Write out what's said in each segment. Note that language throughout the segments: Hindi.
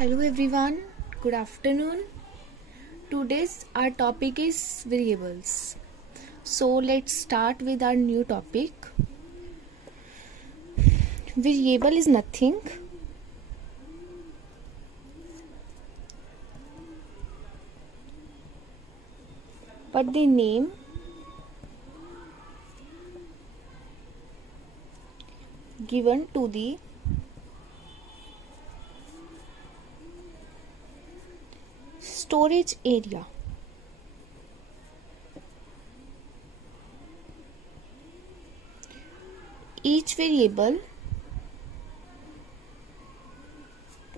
Hello everyone, good afternoon. Today's our topic is variables. So let's start with our new topic. Variable is nothing but the name given to the storage area. Each variable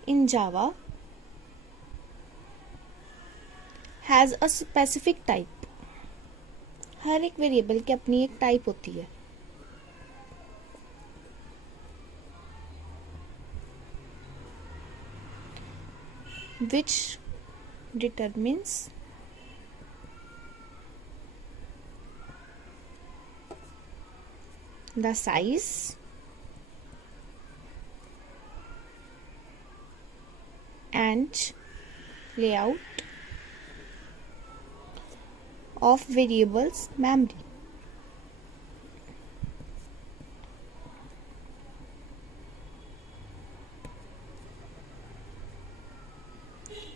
in Java has a specific type. हर एक वेरिएबल की अपनी एक टाइप होती है. Which determines the size and layout of variables memory.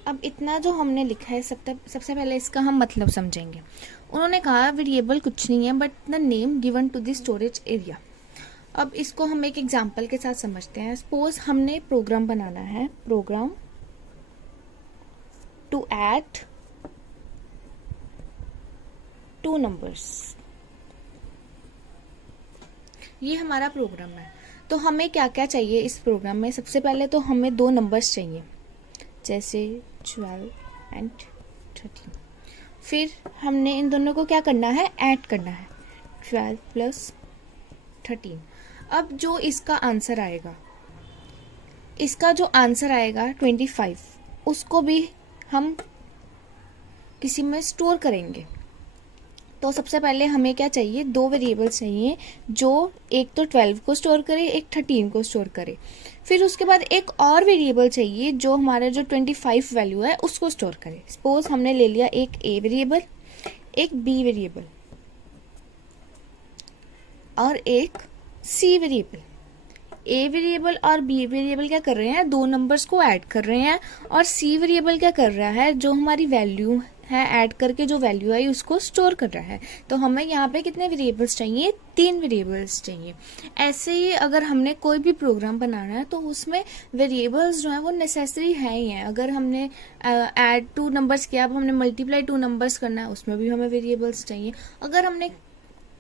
अब इतना जो हमने लिखा है सबसे पहले इसका हम मतलब समझेंगे. उन्होंने कहा वेरिएबल कुछ नहीं है but the name given to the storage area. अब इसको हम एक एग्जांपल के साथ समझते हैं. सपोज हमने प्रोग्राम बनाना है, प्रोग्राम टू ऐड 2 नंबर्स. ये हमारा प्रोग्राम है. तो हमें क्या क्या चाहिए इस प्रोग्राम में? सबसे पहले तो हमें 2 नंबर्स चाहिए, जैसे 12 एंड 13. फिर हमने इन दोनों को क्या करना है? ऐड करना है, 12 प्लस 13. अब जो इसका आंसर आएगा, 25, उसको भी हम किसी में स्टोर करेंगे. तो सबसे पहले हमें क्या चाहिए? 2 वेरिएबल्स चाहिए, जो एक तो 12 को स्टोर करे, एक 13 को स्टोर करे. फिर उसके बाद एक और वेरिएबल चाहिए जो हमारा जो 25 वैल्यू है उसको स्टोर करे. सपोज हमने ले लिया एक ए वेरिएबल, एक बी वेरिएबल और एक सी वेरिएबल. ए वेरिएबल और बी वेरिएबल क्या कर रहे हैं? 2 नंबर्स को ऐड कर रहे हैं. और सी वेरिएबल क्या कर रहा है? जो हमारी वैल्यू है ऐड करके जो वैल्यू आई उसको स्टोर कर रहा है. तो हमें यहाँ पे कितने वेरिएबल्स चाहिए? 3 वेरिएबल्स चाहिए. ऐसे ही अगर हमने कोई भी प्रोग्राम बनाना है तो उसमें वेरिएबल्स जो है वो नेसेसरी है ही है. अगर हमने ऐड 2 नंबर्स किया, अब हमने मल्टीप्लाई 2 नंबर्स करना है, उसमें भी हमें वेरिएबल्स चाहिए. अगर हमने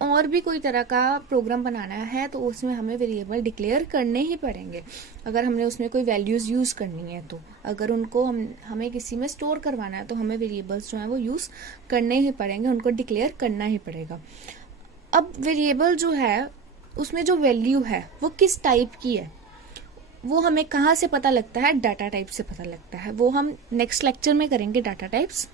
और भी कोई तरह का प्रोग्राम बनाना है तो उसमें हमें वेरिएबल डिक्लेयर करने ही पड़ेंगे. अगर हमने उसमें कोई वैल्यूज यूज करनी है तो अगर उनको हमें किसी में स्टोर करवाना है तो हमें वेरिएबल्स जो है वो यूज करने ही पड़ेंगे, उनको डिक्लेयर करना ही पड़ेगा. अब वेरिएबल जो है उसमें जो वैल्यू है वो किस टाइप की है वो हमें कहाँ से पता लगता है? डाटा टाइप से पता लगता है. वो हम नेक्स्ट लेक्चर में करेंगे, डाटा टाइप्स.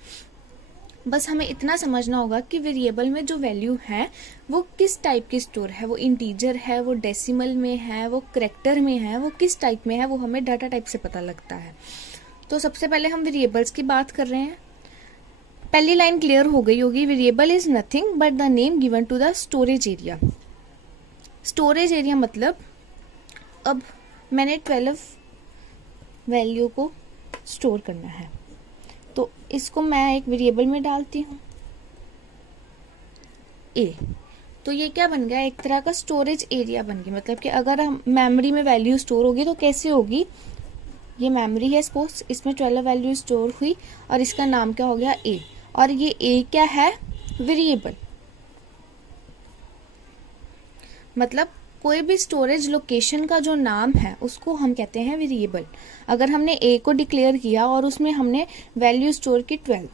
बस हमें इतना समझना होगा कि वेरिएबल में जो वैल्यू है वो किस टाइप की स्टोर है. वो इंटीजर है, वो डेसिमल में है, वो कैरेक्टर में है, वो किस टाइप में है, वो हमें डाटा टाइप से पता लगता है. तो सबसे पहले हम वेरिएबल्स की बात कर रहे हैं. पहली लाइन क्लियर हो गई होगी. Variable is nothing but the name given to the storage area. Storage area मतलब अब मैंने 12 वैल्यू को स्टोर करना है तो इसको मैं एक वेरिएबल में डालती हूँ ए. तो ये क्या बन गया? एक तरह का स्टोरेज एरिया बन गया. मतलब कि अगर हम मेमोरी में वैल्यू स्टोर होगी तो कैसे होगी? ये मेमोरी है, सपोज इसमें 12 वैल्यू स्टोर हुई और इसका नाम क्या हो गया? ए. और ये ए क्या है? वेरिएबल. मतलब कोई भी स्टोरेज लोकेशन का जो नाम है उसको हम कहते हैं वेरिएबल. अगर हमने ए को डिक्लेयर किया और उसमें हमने वैल्यू स्टोर की 12,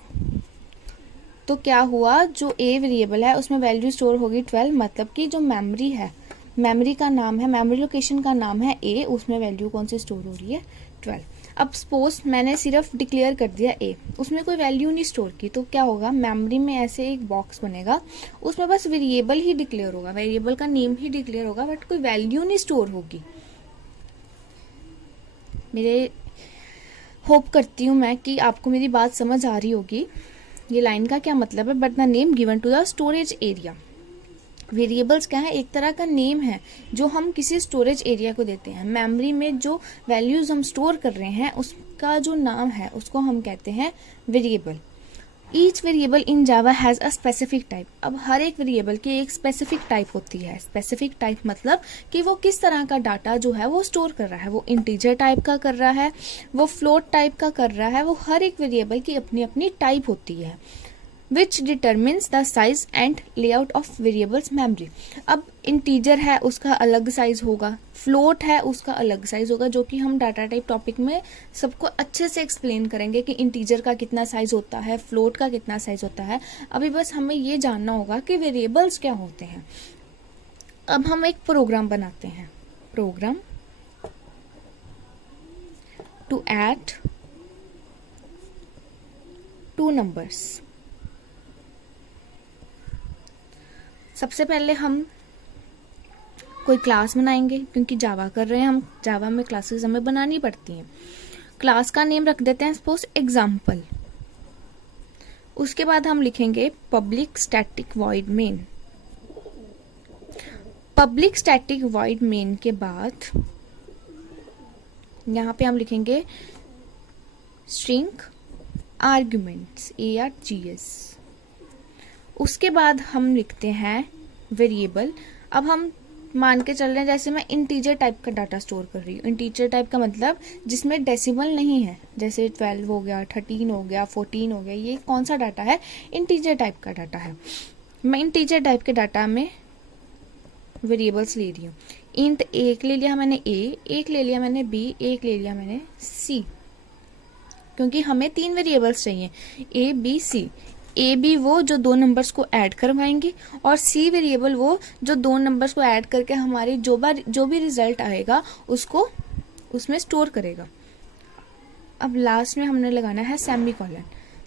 तो क्या हुआ? जो ए वेरिएबल है उसमें वैल्यू स्टोर होगी 12. मतलब कि जो मेमोरी है, मेमोरी का नाम है, मेमोरी लोकेशन का नाम है ए, उसमें वैल्यू कौन सी स्टोर हो रही है? 12. अब सपोज मैंने सिर्फ डिक्लेयर कर दिया ए, उसमें कोई वैल्यू नहीं स्टोर की, तो क्या होगा? मेमोरी में ऐसे एक बॉक्स बनेगा, उसमें बस वेरिएबल ही डिक्लेयर होगा, वेरिएबल का नेम ही डिक्लेयर होगा, बट कोई वैल्यू नहीं स्टोर होगी. मेरे होप करती हूँ मैं कि आपको मेरी बात समझ आ रही होगी ये लाइन का क्या मतलब है। But the name given to the storage area, variables क्या है, एक तरह का नेम है जो हम किसी स्टोरेज एरिया को देते हैं। मेमोरी में जो वैल्यूज हम स्टोर कर रहे हैं उसका जो नाम है उसको हम कहते हैं variable. Each variable in Java has a specific type. अब हर एक वेरिएबल की एक स्पेसिफिक टाइप होती है। स्पेसिफिक टाइप मतलब कि वो किस तरह का डाटा जो है वो स्टोर कर रहा है, वो इंटीजर टाइप का कर रहा है, वो फ्लोट टाइप का कर रहा है, वो हर एक वेरिएबल की अपनी अपनी टाइप होती है। Which determines the size and layout of variables memory. अब इंटीजर है उसका अलग साइज होगा, फ्लोट है उसका अलग साइज होगा, जो कि हम डाटा टाइप टॉपिक में सबको अच्छे से एक्सप्लेन करेंगे कि इंटीजर का कितना साइज होता है, फ्लोट का कितना साइज होता है। अभी बस हमें ये जानना होगा कि वेरिएबल्स क्या होते हैं। अब हम एक प्रोग्राम बनाते हैं, program to add two numbers. सबसे पहले हम कोई क्लास बनाएंगे, क्योंकि जावा कर रहे हैं हम, जावा में क्लासेस हमें बनानी पड़ती हैं। क्लास का नेम रख देते हैं सपोज एग्जाम्पल। उसके बाद हम लिखेंगे public static void main. Public static void main के बाद यहाँ पे हम लिखेंगे स्ट्रिंग आर्ग्यूमेंट्स ARGS। उसके बाद हम लिखते हैं वेरिएबल। अब हम मान के चल रहे हैं जैसे मैं इंटीजर टाइप का डाटा स्टोर कर रही हूँ। इंटीजर टाइप का मतलब जिसमें डेसिमल नहीं है, जैसे 12 हो गया, 13 हो गया, 14 हो गया, ये कौन सा डाटा है, इंटीजर टाइप का डाटा है। मैं इंटीजर टाइप के डाटा में वेरिएबल्स ले रही हूँ। इंट एक ले लिया मैंने A, एक ले लिया मैंने B, एक ले लिया मैंने C, क्योंकि हमें 3 वेरिएबल्स चाहिए A B C। A B वो जो 2 नंबर्स को ऐड करवाएंगे और सी वेरिएबल वो जो 2 नंबर्स को ऐड करके हमारी जो भी रिजल्ट आएगा उसको उसमें स्टोर करेगा। अब लास्ट में हमने लगाना है सेमीकोलन।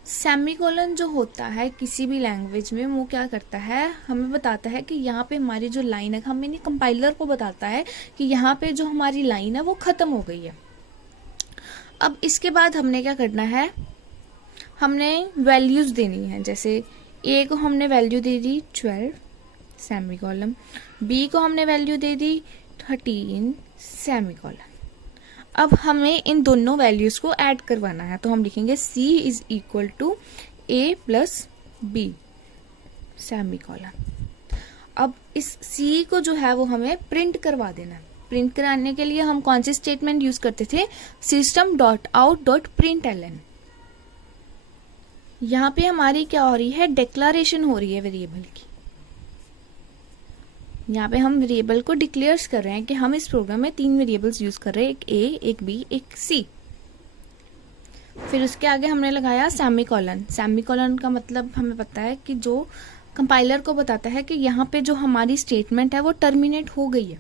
सेमीकोलन जो होता है किसी भी लैंग्वेज में वो क्या करता है, हमें बताता है कि यहाँ पे हमारी जो लाइन है, हमें नहीं कंपाइलर को बताता है कि यहाँ पे जो हमारी लाइन है वो खत्म हो गई है। अब इसके बाद हमने क्या करना है, हमने वैल्यूज देनी है। जैसे ए को हमने वैल्यू दे दी 12 सेमीकोलन, बी को हमने वैल्यू दे दी 13 सेमीकोलन। अब हमें इन दोनों वैल्यूज को ऐड करवाना है, तो हम लिखेंगे C is equal to A plus B semicolon. अब इस C को जो है वो हमें प्रिंट करवा देना है। प्रिंट कराने के लिए हम कौन सी स्टेटमेंट यूज करते थे, system.out.println। यहाँ पे हमारी क्या हो रही है, डिक्लेरेशन हो रही है वेरिएबल की। यहाँ पे हम वेरिएबल को डिक्लेयर्स कर रहे हैं कि हम इस प्रोग्राम में 3 वेरिएबल्स यूज कर रहे हैं, एक A, एक B, एक C। फिर उसके आगे हमने लगाया सेमीकोलन। सेमीकोलन का मतलब हमें पता है कि जो कंपाइलर को बताता है कि यहाँ पे जो हमारी स्टेटमेंट है वो टर्मिनेट हो गई है।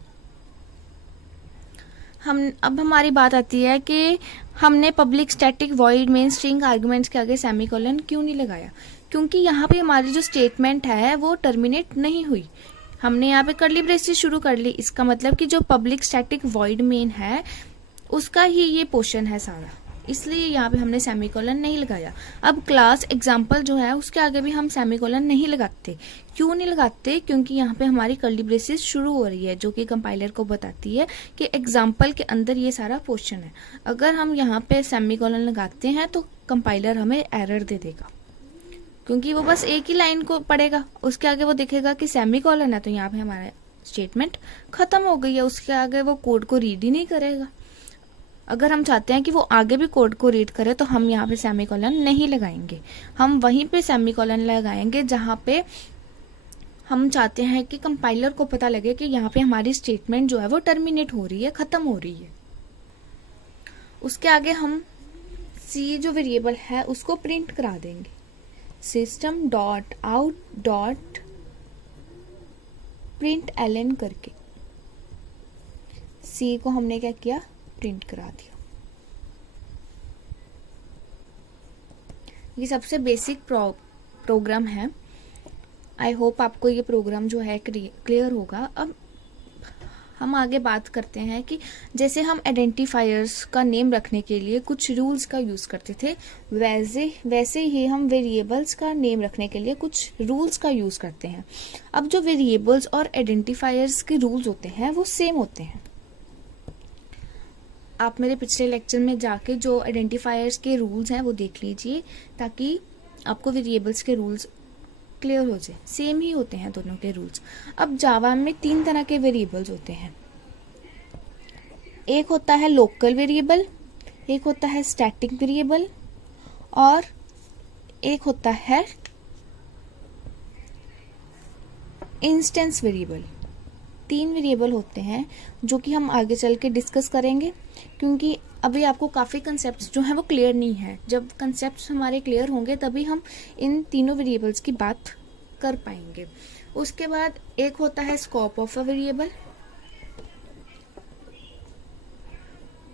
अब हमारी बात आती है कि हमने public static void main string arguments के आगे सेमीकोलन क्यों नहीं लगाया, क्योंकि यहाँ पे हमारी जो स्टेटमेंट है वो टर्मिनेट नहीं हुई। हमने यहाँ पे कर्ली ब्रेसेस शुरू कर ली, इसका मतलब कि जो पब्लिक स्टैटिक वॉइड मेन है उसका ही ये पोर्शन है सारा, इसलिए यहाँ पे हमने सेमीकोलन नहीं लगाया। अब क्लास एग्जाम्पल जो है उसके आगे भी हम सेमीकोलन नहीं लगाते। क्यों नहीं लगाते, क्योंकि यहाँ पे हमारी कर्ली ब्रेसेस शुरू हो रही है जो कि कंपाइलर को बताती है कि एग्जाम्पल के अंदर ये सारा पोर्शन है। अगर हम यहाँ पे सेमीकोलन लगाते हैं तो कंपाइलर हमें एरर दे देगा, क्योंकि वो बस एक ही लाइन को पढ़ेगा, उसके आगे वो देखेगा कि सेमीकोलन है तो यहाँ पे हमारा स्टेटमेंट खत्म हो गई है, उसके आगे वो कोड को रीड ही नहीं करेगा। अगर हम चाहते हैं कि वो आगे भी कोड को रीड करे तो हम यहाँ पे सेमीकोलन नहीं लगाएंगे, हम वहीं पे सेमीकोलन लगाएंगे जहाँ पे हम चाहते हैं कि कंपाइलर को पता लगे कि यहाँ पे हमारी स्टेटमेंट जो है वो टर्मिनेट हो रही है, खत्म हो रही है। उसके आगे हम C जो वेरिएबल है उसको प्रिंट करा देंगे, system.out.println करके C को हमने क्या किया, प्रिंट करा दिया। ये सबसे बेसिक प्रोग्राम है। आई होप आपको ये प्रोग्राम जो है क्लियर होगा। अब हम आगे बात करते हैं कि जैसे हम आइडेंटिफायर्स का नेम रखने के लिए कुछ रूल्स का यूज करते थे, वैसे ही हम वेरिएबल्स का नेम रखने के लिए कुछ रूल्स का यूज करते हैं। अब जो वेरिएबल्स और आइडेंटिफायर्स के रूल्स होते हैं वो सेम होते हैं। आप मेरे पिछले लेक्चर में जाके जो आइडेंटिफायर्स के रूल्स हैं वो देख लीजिए, ताकि आपको वेरिएबल्स के रूल्स क्लियर हो जाए। सेम ही होते हैं दोनों के रूल्स। अब जावा में 3 तरह के वेरिएबल्स होते हैं। एक होता है लोकल वेरिएबल, एक होता है स्टैटिक वेरिएबल और एक होता है इंस्टेंस वेरिएबल। 3 वेरिएबल होते हैं जो कि हम आगे चल के डिस्कस करेंगे, क्योंकि अभी आपको काफ़ी कंसेप्ट्स जो हैं वो क्लियर नहीं है। जब कंसेप्ट्स हमारे क्लियर होंगे तभी हम इन तीनों वेरिएबल्स की बात कर पाएंगे। उसके बाद एक होता है scope of a variable.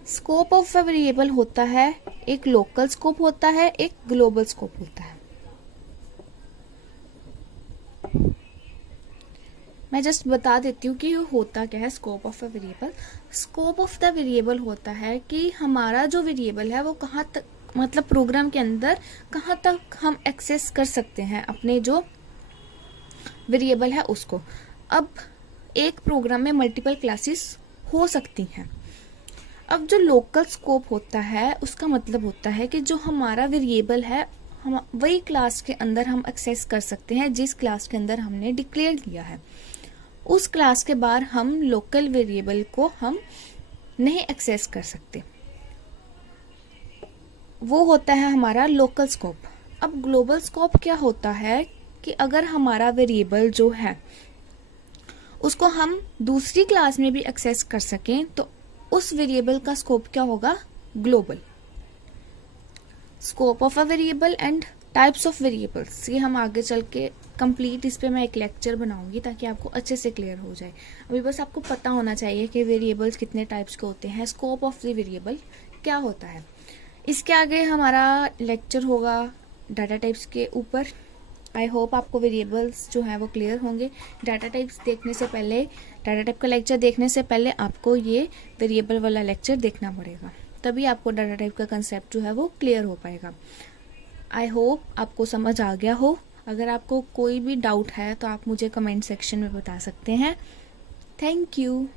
Scope of a variable होता है, एक लोकल स्कोप होता है, एक ग्लोबल स्कोप होता है। मैं जस्ट बता देती हूँ कि होता क्या है scope of a variable. Scope of the variable होता है कि हमारा जो वेरिएबल है वो कहाँ तक, मतलब प्रोग्राम के अंदर कहाँ तक हम एक्सेस कर सकते हैं अपने जो वेरिएबल है उसको। अब एक प्रोग्राम में मल्टीपल क्लासेस हो सकती हैं। अब जो लोकल स्कोप होता है उसका मतलब होता है कि जो हमारा वेरिएबल है हम वही क्लास के अंदर हम एक्सेस कर सकते हैं जिस क्लास के अंदर हमने डिक्लेयर किया है। उस क्लास के बाहर हम लोकल वेरिएबल को हम नहीं एक्सेस कर सकते। वो होता है हमारा लोकल स्कोप। अब ग्लोबल स्कोप क्या होता है कि अगर हमारा वेरिएबल जो है उसको हम दूसरी क्लास में भी एक्सेस कर सकें तो उस वेरिएबल का स्कोप क्या होगा, global. Scope of a variable and types of variables, ये हम आगे चल के कंप्लीट इस पे मैं एक लेक्चर बनाऊंगी ताकि आपको अच्छे से क्लियर हो जाए। अभी बस आपको पता होना चाहिए कि वेरिएबल्स कितने टाइप्स के होते हैं, स्कोप ऑफ द वेरिएबल क्या होता है। इसके आगे हमारा लेक्चर होगा डाटा टाइप्स के ऊपर। आई होप आपको वेरिएबल्स जो है वो क्लियर होंगे। डाटा टाइप्स देखने से पहले, डाटा टाइप का लेक्चर देखने से पहले आपको ये वेरिएबल वाला लेक्चर देखना पड़ेगा, तभी आपको डाटा टाइप का कंसेप्ट जो है वो क्लियर हो पाएगा। आई होप आपको समझ आ गया हो। अगर आपको कोई भी डाउट है तो आप मुझे कमेंट सेक्शन में बता सकते हैं। Thank you.